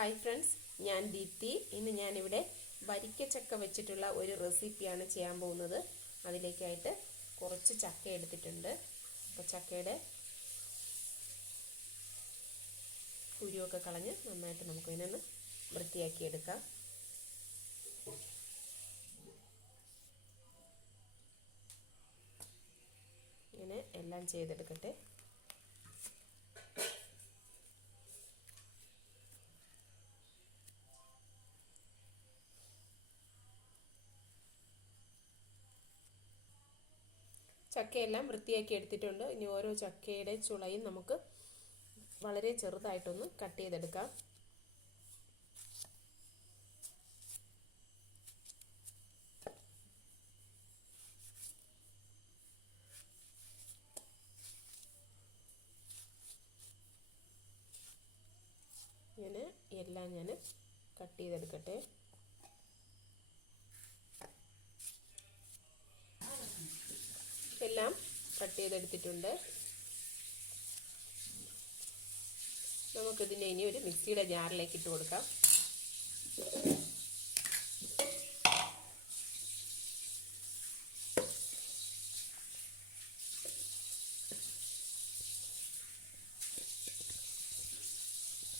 Hi friends ഞാൻ ദീപ്തി. ഇന്ന് ഞാനിവിടെ വരിക്ക ചക്ക വെച്ചിട്ടുള്ള ഒരു റെസിപ്പിയാണ് ചെയ്യാൻ പോകുന്നത്. അതിലേക്കായിട്ട് കുറച്ച് ചക്ക എടുത്തിട്ടുണ്ട്. അപ്പോൾ ചക്കയുടെ കുരുവൊക്കെ കളഞ്ഞ് നന്നായിട്ട് വൃത്തിയാക്കി എടുക്കാം. ഇങ്ങനെ എല്ലാം ചെയ്തെടുക്കട്ടെ. ചക്കയെല്ലാം വൃത്തിയാക്കി എടുത്തിട്ടുണ്ട്. ഇനി ഓരോ ചക്കയുടെ ചുളയും നമുക്ക് വളരെ ചെറുതായിട്ടൊന്ന് കട്ട് ചെയ്തെടുക്കാം. ഇങ്ങനെ എല്ലാം ഞാൻ കട്ട് ചെയ്തെടുക്കട്ടെ എല്ലാം കട്ട് ചെയ്തെടുത്തിട്ടുണ്ട്. നമുക്കിതിനെ ഇനി ഒരു മിക്സിയുടെ ജാറിലേക്ക് ഇട്ട് കൊടുക്കാം.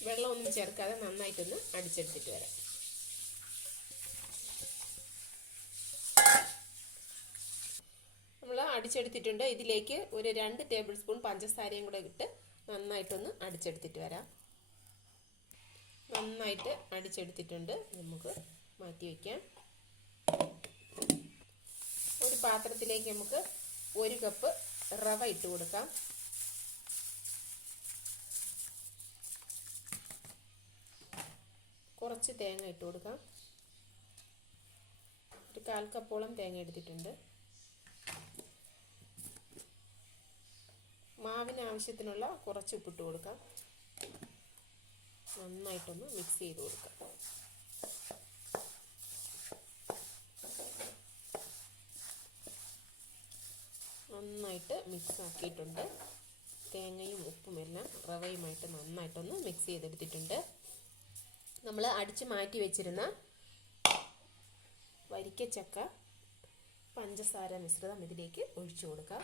വെള്ളമൊന്നും ചേർക്കാതെ നന്നായിട്ടൊന്ന് അടിച്ചെടുത്തിട്ട് വരാം നമ്മൾ അടിച്ചെടുത്തിട്ടുണ്ട്. ഇതിലേക്ക് ഒരു രണ്ട് ടേബിൾ സ്പൂൺ പഞ്ചസാരയും കൂടെ ഇട്ട് നന്നായിട്ടൊന്ന് അടിച്ചെടുത്തിട്ട് വരാം. നന്നായിട്ട് അടിച്ചെടുത്തിട്ടുണ്ട്. നമുക്ക് മാറ്റി വയ്ക്കാം ഒരു പാത്രത്തിലേക്ക് നമുക്ക് ഒരു കപ്പ് റവ ഇട്ട് കൊടുക്കാം. കുറച്ച് തേങ്ങ ഇട്ട് കൊടുക്കാം. ഒരു കാൽ കപ്പോളം തേങ്ങ എടുത്തിട്ടുണ്ട്. മാവിന് ആവശ്യത്തിനുള്ള കുറച്ച് ഉപ്പിട്ട് കൊടുക്കാം. നന്നായിട്ടൊന്ന് മിക്സ് ചെയ്ത് കൊടുക്കാം. നന്നായിട്ട് മിക്സ് ആക്കിയിട്ടുണ്ട്. തേങ്ങയും ഉപ്പും എല്ലാം റവയുമായിട്ട് നന്നായിട്ടൊന്ന് മിക്സ് ചെയ്തെടുത്തിട്ടുണ്ട്. നമ്മൾ അടിച്ച് മാറ്റി വെച്ചിരുന്ന വരിക്കച്ചക്ക പഞ്ചസാര മിശ്രിതം ഇതിലേക്ക് ഒഴിച്ചു കൊടുക്കാം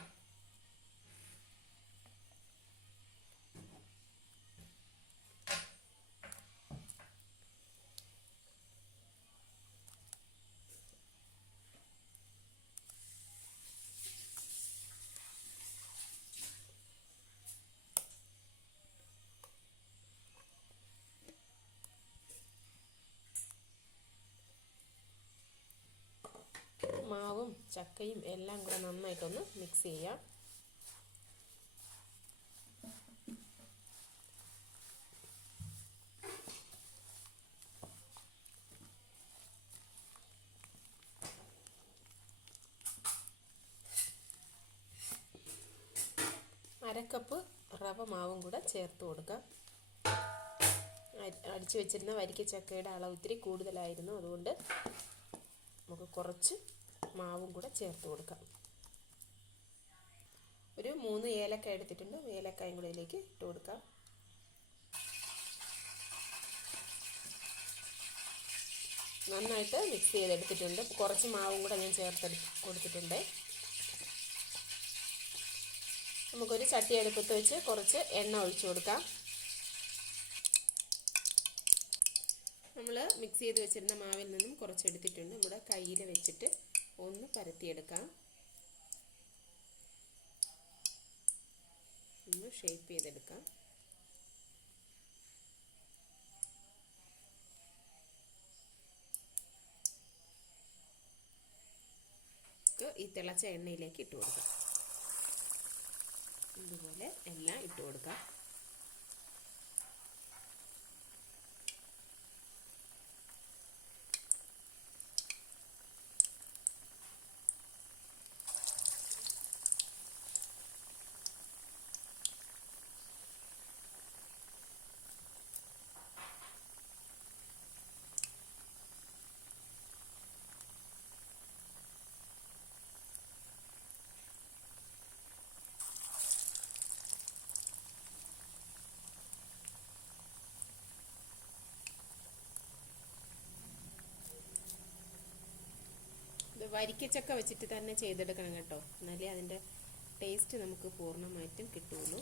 മാവും ചക്കയും എല്ലാം കൂടെ നന്നായിട്ടൊന്ന് മിക്സ് ചെയ്യാം. അരക്കപ്പ് റവ മാവും കൂടെ ചേർത്ത് കൊടുക്കാം. അടിച്ചു വെച്ചിരുന്ന വരിക്ക ചക്കയുടെ അളവ് ഇത്തിരി കൂടുതലായിരുന്നു. അതുകൊണ്ട് നമുക്ക് കുറച്ച് മാവും കൂടെ ചേർത്ത് കൊടുക്കാം. ഒരു മൂന്ന് ഏലക്കായ എടുത്തിട്ടുണ്ട്. ഏലക്കായും കൂടെ ഇതിലേക്ക് ഇട്ട് കൊടുക്കാം. നന്നായിട്ട് മിക്സ് ചെയ്തെടുത്തിട്ടുണ്ട്. കുറച്ച് മാവും കൂടെ ഞാൻ ചേർത്തെടു കൊടുത്തിട്ടുണ്ട്. നമുക്കൊരു ചട്ടി അടുപ്പത്ത് വെച്ച് കുറച്ച് എണ്ണ ഒഴിച്ചു കൊടുക്കാം. നമ്മൾ മിക്സ് ചെയ്ത് വെച്ചിരുന്ന മാവിൽ നിന്നും കുറച്ച് എടുത്തിട്ടുണ്ട്. നമ്മുടെ കയ്യിൽ വെച്ചിട്ട് ഒന്ന് പരത്തിയെടുക്കാം. ഒന്ന് ഷേപ്പ് ചെയ്തെടുക്കാം. ഈ തിളച്ച എണ്ണയിലേക്ക് ഇട്ട് കൊടുക്കാം. ഇതുപോലെ എല്ലാം ഇട്ട് കൊടുക്കാം. വരിക്കച്ചക്ക വെച്ചിട്ട് തന്നെ ചെയ്തെടുക്കണം കേട്ടോ. എന്നാലേ അതിന്റെ ടേസ്റ്റ് നമുക്ക് പൂർണമായിട്ടും കിട്ടുള്ളൂ.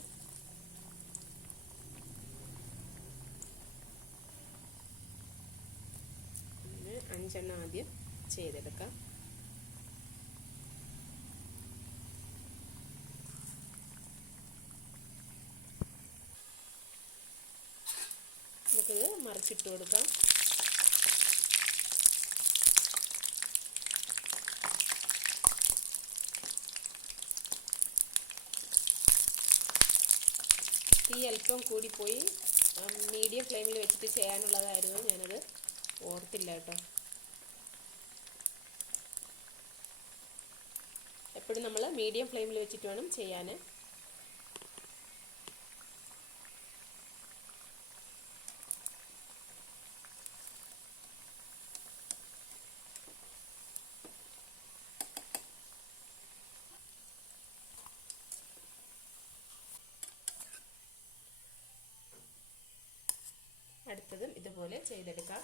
അഞ്ചെണ്ണം ആദ്യം ചെയ്തെടുക്കാം. നമുക്കിത് മറിച്ചിട്ട് കൊടുക്കാം. തീ അല്പം കൂടിപ്പോയി മീഡിയം ഫ്ലെയിമിൽ വെച്ചിട്ട് ചെയ്യാനുള്ളതായിരുന്നു ഞാനത്. ഓർത്തില്ല കേട്ടോ. എപ്പോഴും നമ്മൾ മീഡിയം ഫ്ലെയിമിൽ വെച്ചിട്ട് വേണം ചെയ്യാൻ അടുത്തതും ഇതുപോലെ ചെയ്തെടുക്കാം.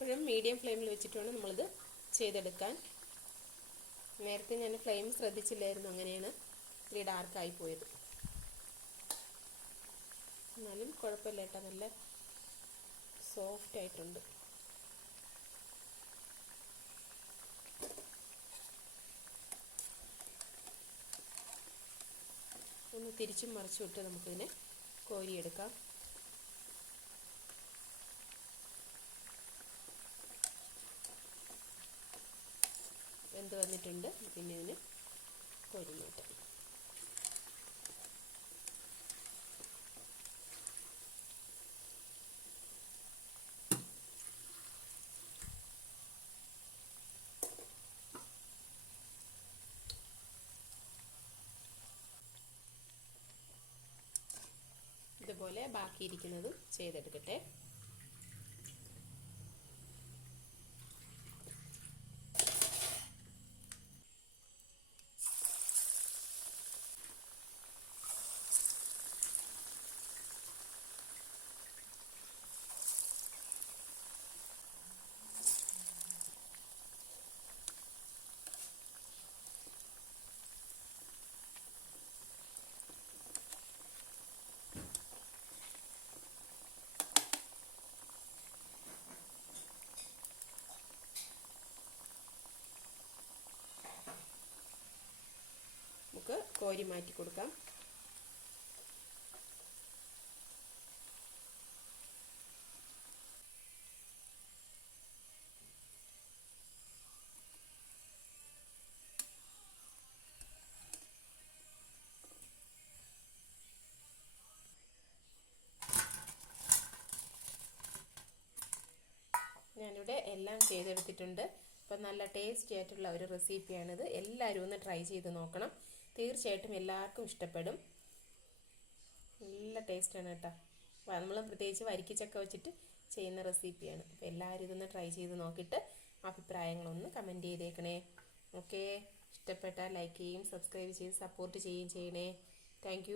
എപ്പോഴും മീഡിയം ഫ്ലെയിമിൽ വെച്ചിട്ട് വേണം നമ്മളിത് ചെയ്തെടുക്കാൻ. നേരത്തെ ഞാൻ ഫ്ലെയിം ശ്രദ്ധിച്ചില്ലായിരുന്നു അങ്ങനെയാണ് ഇത്തിരി ഡാർക്കായി പോയത്. എന്നാലും കുഴപ്പമില്ല കേട്ടോ നല്ല സോഫ്റ്റ് ആയിട്ടുണ്ട്. ഒന്ന് തിരിച്ചും മറിച്ചും ഇട്ട് നമുക്കിതിനെ കോരിയെടുക്കാം. വന്നിട്ടുണ്ട് പിന്നെ ഇതിന് കോരി ഇതുപോലെ ബാക്കിയിരിക്കുന്നതും ചെയ്തെടുക്കട്ടെ നമുക്ക് കോരി മാറ്റി കൊടുക്കാം. ഞാനിവിടെ എല്ലാം ചെയ്തെടുത്തിട്ടുണ്ട്. അപ്പം നല്ല ടേസ്റ്റി ആയിട്ടുള്ള ഒരു റെസിപ്പിയാണിത്. എല്ലാവരും ഒന്ന് ട്രൈ ചെയ്ത് നോക്കണം. തീർച്ചയായിട്ടും എല്ലാവർക്കും ഇഷ്ടപ്പെടും. നല്ല ടേസ്റ്റാണ് കേട്ടോ. നമ്മൾ പ്രത്യേകിച്ച് വരിക്കച്ചക്ക വെച്ചിട്ട് ചെയ്യുന്ന റെസിപ്പിയാണ് അപ്പോൾ എല്ലാവരും ഇതൊന്ന് ട്രൈ ചെയ്ത് നോക്കിയിട്ട് അഭിപ്രായങ്ങളൊന്ന് കമന്റ് ചെയ്തേക്കണേ. ഓക്കെ ഇഷ്ടപ്പെട്ടാൽ ലൈക്ക് ചെയ്യും സബ്സ്ക്രൈബ് ചെയ്ത് സപ്പോർട്ട് ചെയ്യുകയും ചെയ്യണേ. താങ്ക്